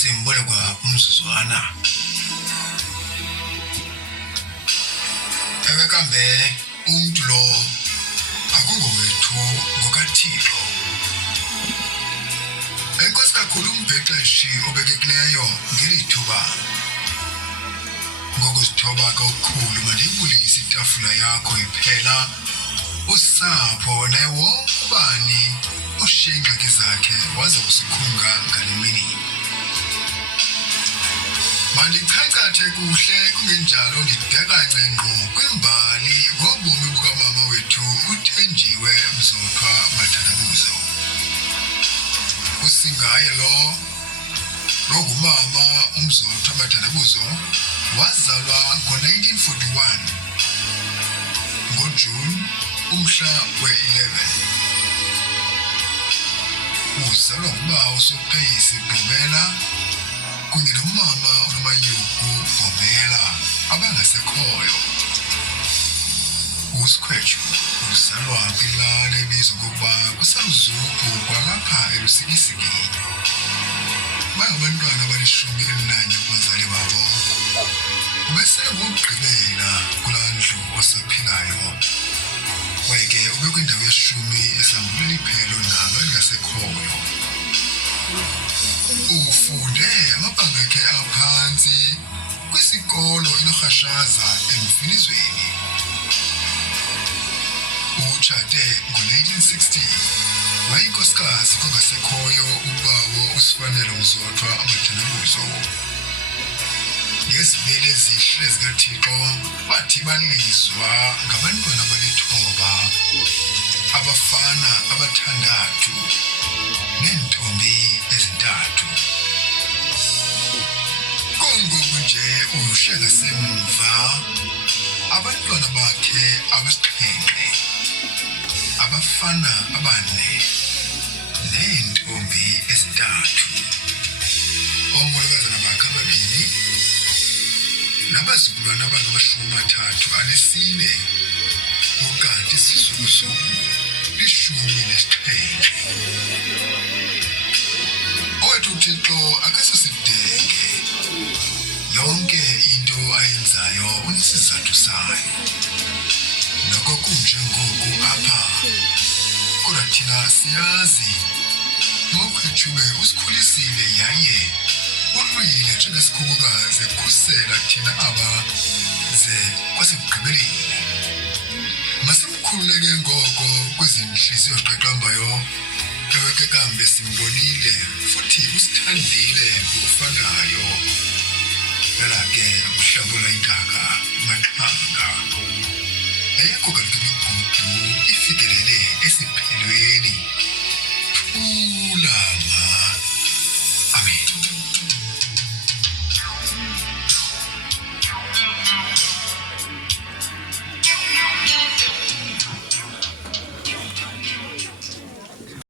simbolekwa umzuzwana ewe kambe umuntu lo akungowethu ngokaThixo enkosi kakhulu umbhexeshi obekekileyo ngelithuba ngokuzithoba kakhulu mandiyibulise itafula yakho iphela usapho naye wobani ushiye ingxaki zakhe waze usikhunga ngale mini mandichakathe kuhle kungenjalo ndidekance ngqo kwimbali ngobomi bukamama wethu uThenjiwe Mzothwa Mathandabuzo usingaye lo ngumama uMzothwa Mathandabuzo wazalwa ngo-1941 ngoJuni umhla we-11 uzalwa ngubawo uSopheyisi Gqibela kunye nomama uNomayuku Gomela abangasekhoyo uSikhwetshu uzalwa kwilali ebizwa ngokuba kuSamzuku kwalapha eLusikisiki bangabantwana abali-11 kubazali babo ubesengokugqibela kulaa ndlu osaphilayo kwaye ke ube kwindawo ye-10 esambulela iphelo nalo elingasekhoyo ufunde amabanga akhe aphantsi kwisikolo eLorhashaza eMfinizweni utshate ngo-1960 wayinkosikazi kongasekhoyo ubawo uSifanelo Mzothwa Mathandabuzo ngezibele ezihle zikaThixo bathi balizwa ngabantwana abali-9 abafana aba-6 neentombi ezi-3 kungoku nje ushiye ngasemva abantwana bakhe aba-7 abafana aba-4 neentombi ezi-3 omolokazana bakhe ababini nabazukulwana abangama-34 ukanti isizulu li-17 owethu uThixo akasosidenge yonke into ayenzayo unesizathu sayo noko kunjengoku apha kodwa thina siyazi ngokwethume usikhulisile yaye ulwile njengesikhukukazi ekhusela thina aba ze kwasekugqibeleni masimkhululeke ngoko kwezinhliziyo ziqaqambayo ewe ke kambe simbonile futhi usithandile ngokufanayo phela ke uhlambula intaka maxhanga ayekho kanti imigudu ifikelele esiphelweni